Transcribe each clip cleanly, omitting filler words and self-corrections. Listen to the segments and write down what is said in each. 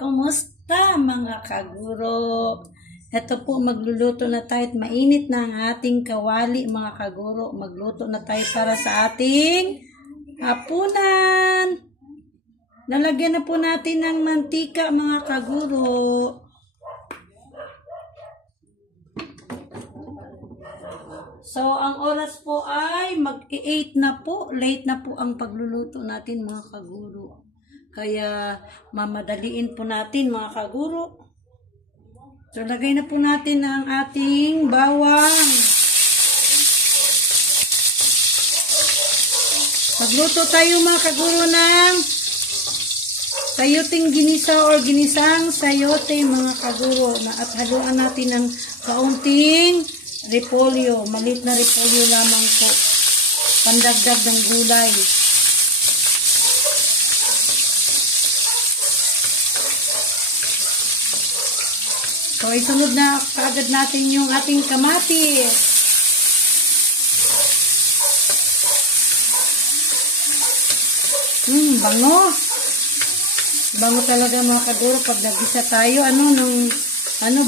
Kumusta mga kaguro? Ito po, magluluto na tayo at mainit na ang ating kawali mga kaguro. Magluto na tayo para sa ating hapunan. Lalagyan na po natin ng mantika mga kaguro. So, ang oras po ay mag-8 na po. Late na po ang pagluluto natin mga kaguro. Kaya, mamadaliin po natin mga kaguro. So, lagay na po natin ang ating bawang. Magluto tayo mga kaguro ng sayoting ginisa or ginisang sayote mga kaguro. At haluan natin ng kaunting repolyo. Maliit na repolyo lamang po. Pandagdag ng gulay. So, isunod na kaagad natin yung ating kamatis. Bango. Bango talaga mga kaguro pag nagisa tayo.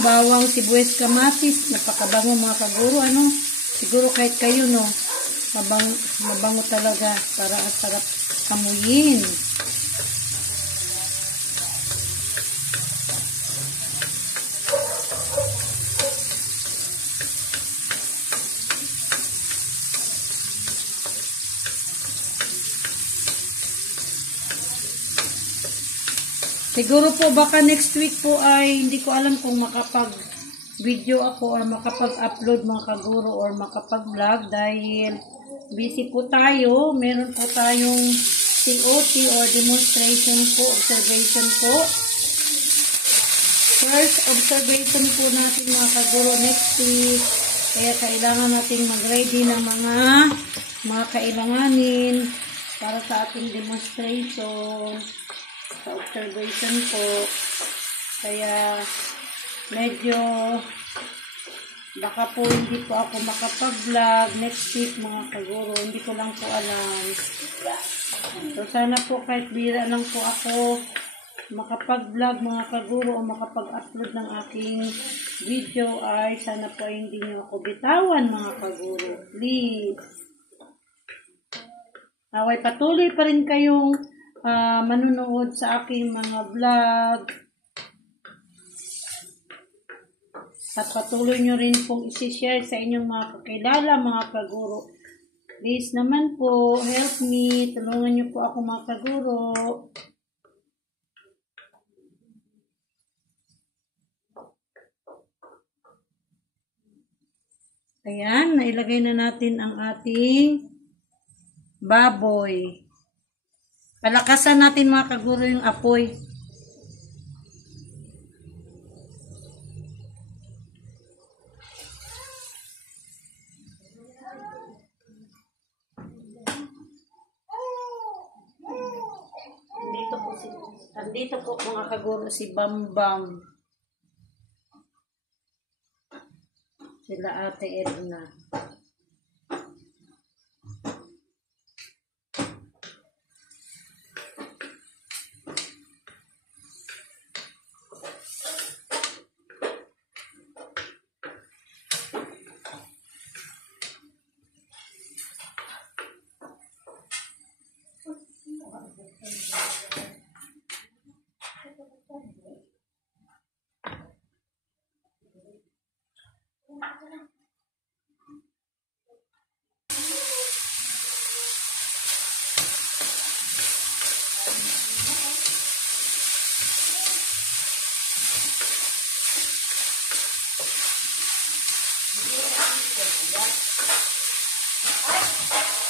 Bawang, sibuyas, kamatis. Napakabango mga kaguro. Siguro kahit kayo, no? Mabango talaga para at sarap amuyin. Siguro po baka next week po ay hindi ko alam kung makapag-video ako or makapag-upload mga kaguro or makapag-vlog dahil busy po tayo. Meron po tayong COT or demonstration po, observation po. First observation po natin mga kaguro next week. Kaya kailangan nating mag-ready ng mga kailanganin para sa ating demonstration. Sa observation po. Kaya medyo baka po hindi po ako makapag-vlog next week mga kaguro. Hindi ko lang po alam. So sana po kahit bira lang po ako makapag-vlog mga kaguro o makapag-upload ng aking video ay sana po ay hindi nyo ako bitawan mga kaguro. Please. Naway patuloy pa rin kayong manunood sa aking mga vlog. At patuloy nyo rin pong isi-share sa inyong mga kakilala, mga kaguro. Please naman po, help me. Tulungan nyo po ako mga kaguro. Ayan, nailagay na natin ang ating baboy. Palakasan natin mga kaguro yung apoy. Andito po mga kaguro si Bambam. Sila Ate Edna.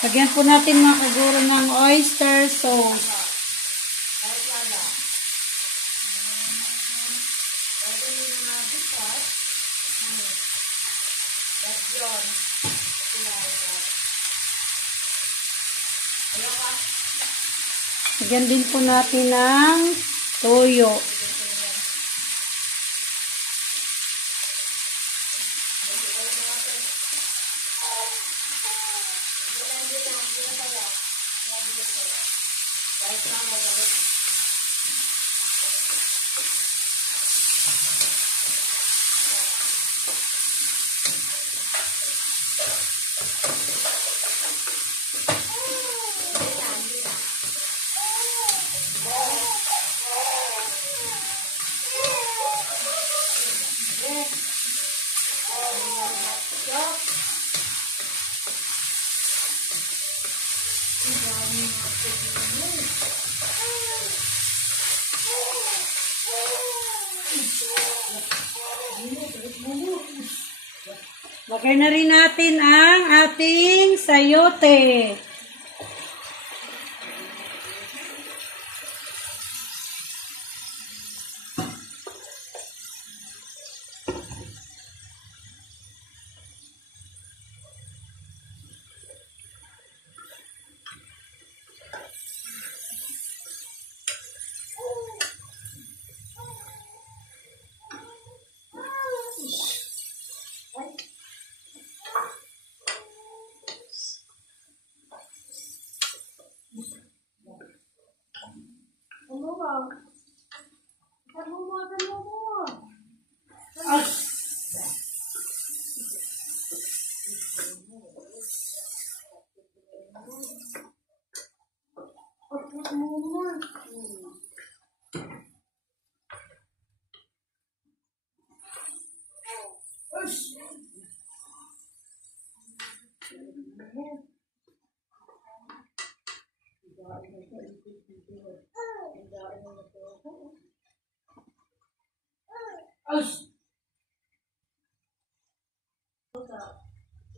Lagyan po natin mga kaguro ng oyster sauce. Lagyan din po natin ng toyo. Lagay na rin natin ang ating sayote.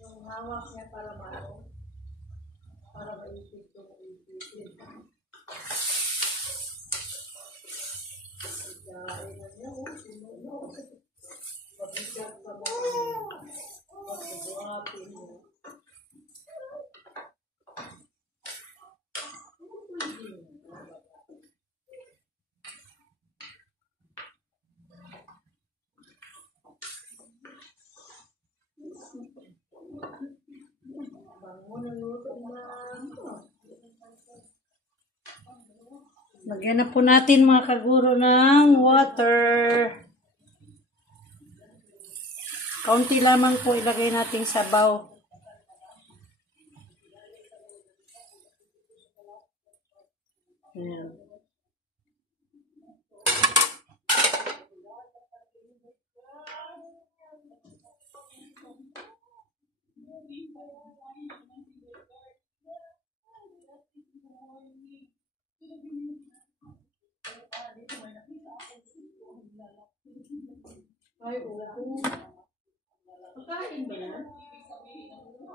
Yung hawak niya para maisip yung ipitin. Kain na niya, sinuno. Pagbigat na mo. Pagbuhatin mo. Lagyan na po natin mga kaguro ng water. Kaunti lamang po ilagay nating sabaw. Ayan.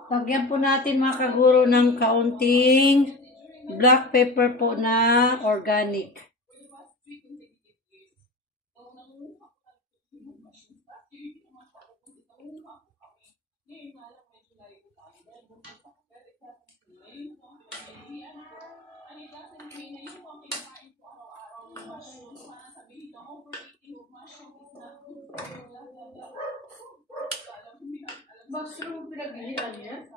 Lagyan po natin mga kaguro ng kaunting black pepper po na organic. Mushroom pinaghihilan niya?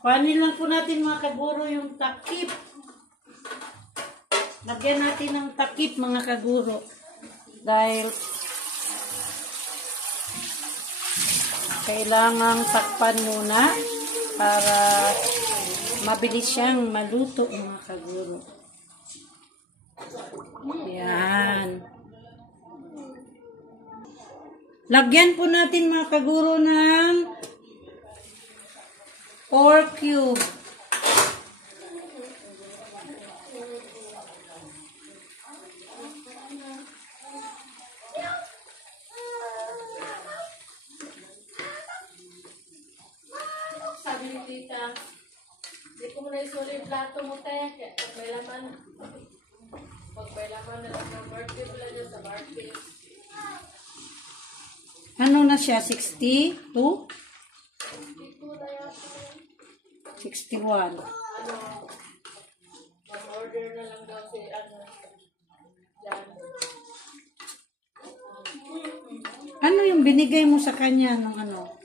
Kuhanin lang po natin mga kaguro yung takip. Lagyan natin ng takip mga kaguro. Dahil kailangang takpan muna para mabilis siyang maluto mga kaguro. Ayan. Lagyan po natin mga kaguro ng 4 cube. Sabi ni tita, hindi ko muna isuli yung plato mo, te. Pag may laman na lang ng birthday pala dyan sa birthday. Ano na siya? 62? 61. Mag-order na lang daw si, dyan. Ano yung binigay mo sa kanya ng ano?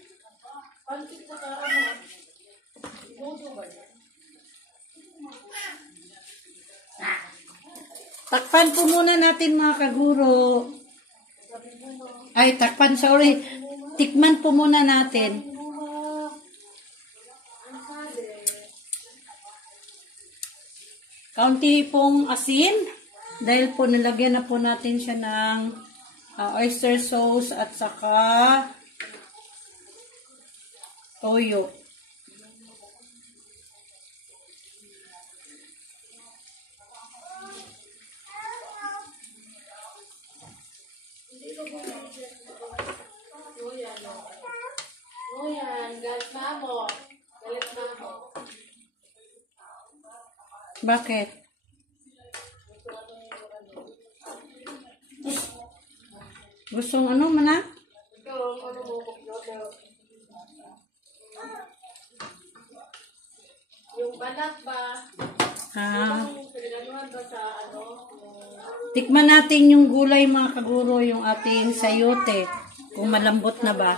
Takpan po muna natin mga kaguro. Ay, takpan, sorry. Tikman po muna natin. Kaunti pong asin. Dahil po nilagyan na po natin siya ng oyster sauce at saka toyo. Bakit? Gustong ano man na? Yung balat ba? Pinaganuhan ba sa ano? Tikman natin yung gulay mga kaguro, yung ating sayote. Kung malambot na ba.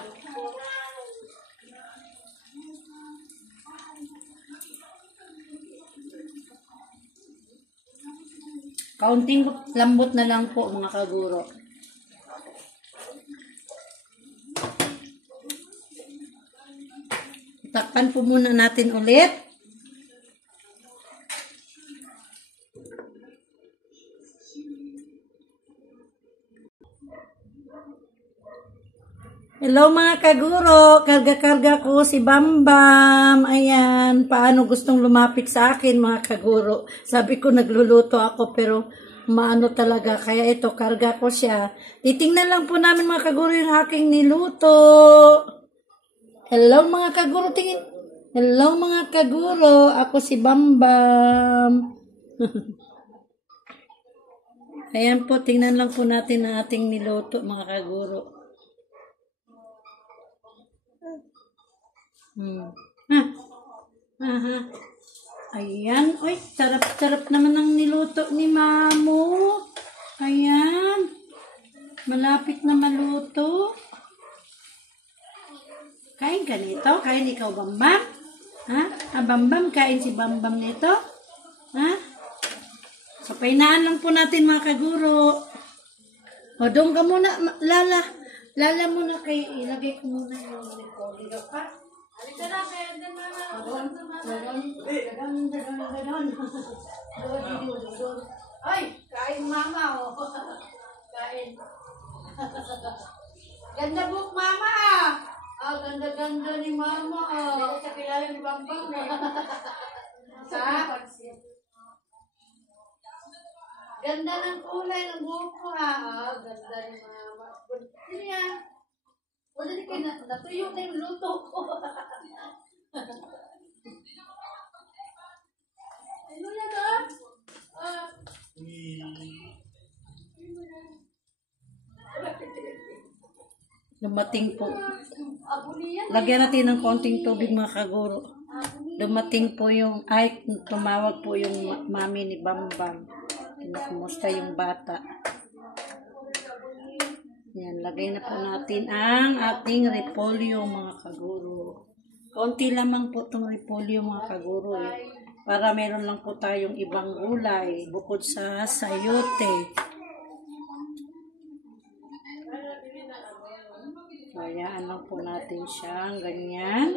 Kaunting lambot na lang po mga kaguro. Takpan po muna natin ulit. Hello mga kaguro, karga-karga ko si Bambam. Ayan, paano gustong lumapit sa akin mga kaguro. Sabi ko nagluluto ako pero maano talaga. Kaya ito, karga ko siya. Titingnan lang po namin mga kaguro yung aking niluto. Hello mga kaguro, tingin. Hello mga kaguro, ako si Bambam. Ayan po, tingnan lang po natin ang ating niluto mga kaguro. Ayan. Uy, sarap-sarap naman ang niluto ni Mamo. Ayan. Malapit na maluto. Kain ka nito? Kain ikaw, Bambam? Ha? Bambam, kain si Bambam nito? Ha? So, painaan lang po natin mga kaguro. O, doon ka muna, Lala. Lala muna kay, ilagay ko muna yung repolyo pa. Alita na, kaya din na Ay, kain mama, oh. Kain. Ganda book mama, ah. Ganda-ganda ni mama, ah. Hindi ko sa kilala ni Bambang. Ha? Ganda ng kulay ng buhok ko, ah. Ganda ni mama. Sino yan? Wala di kayo natuyo na yung luto ko. Ano yan, ah? Dumating po. Lagyan natin ng konting tubig mga kaguro. Dumating po yung, ay, tumawag po yung mami ni Bambam. Kumusta yung bata. Yan, lagay na po natin ang ating repolyo mga kaguro. Konti lamang po itong repolyo mga kaguro eh. Para meron lang po tayong ibang gulay bukod sa sayote. So, hayaan lang po natin siyang ganyan.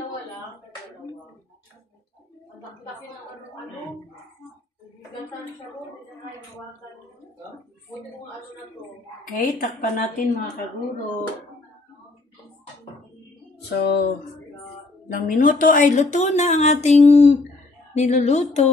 Okay, takpan natin mga kaguro. So, ilang minuto ay luto na ang ating niluluto.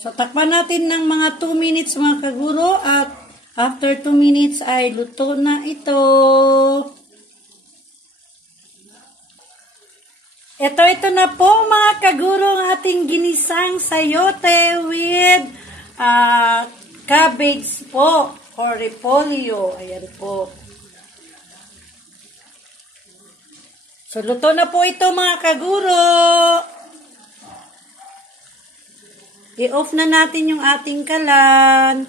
So, takpan natin ng mga 2 minutes mga kaguro at after 2 minutes ay luto na ito. Ito na po mga kaguro ang ating ginisang sayote with cabbage po or repolyo. Ayan po. So, luto na po ito mga kaguro. I-off na natin yung ating kalan.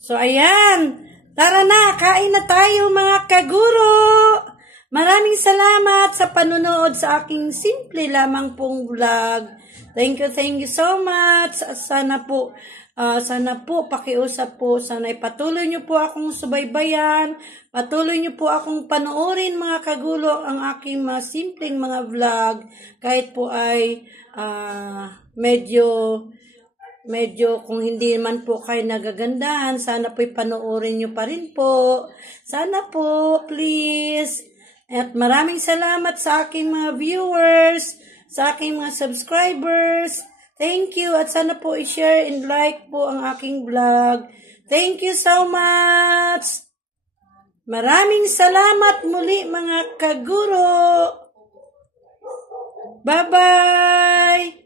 So, ayan. Tara na, kain na tayo mga kaguro. Maraming salamat sa panunood sa aking simple lamang pong vlog. Thank you so much. Sana po pakiusap po. Sana ipatuloy nyo po akong subaybayan. Patuloy nyo po akong panoorin mga kagulo ang aking mga simpleng mga vlog. Kahit po ay medyo kung hindi man po kayo nagagandahan, sana po ipanoorin nyo pa rin po. Sana po, please. At maraming salamat sa aking mga viewers, sa aking mga subscribers. Thank you at sana po i-share and like po ang aking vlog. Thank you so much. Maraming salamat muli mga kaguro. Bye-bye.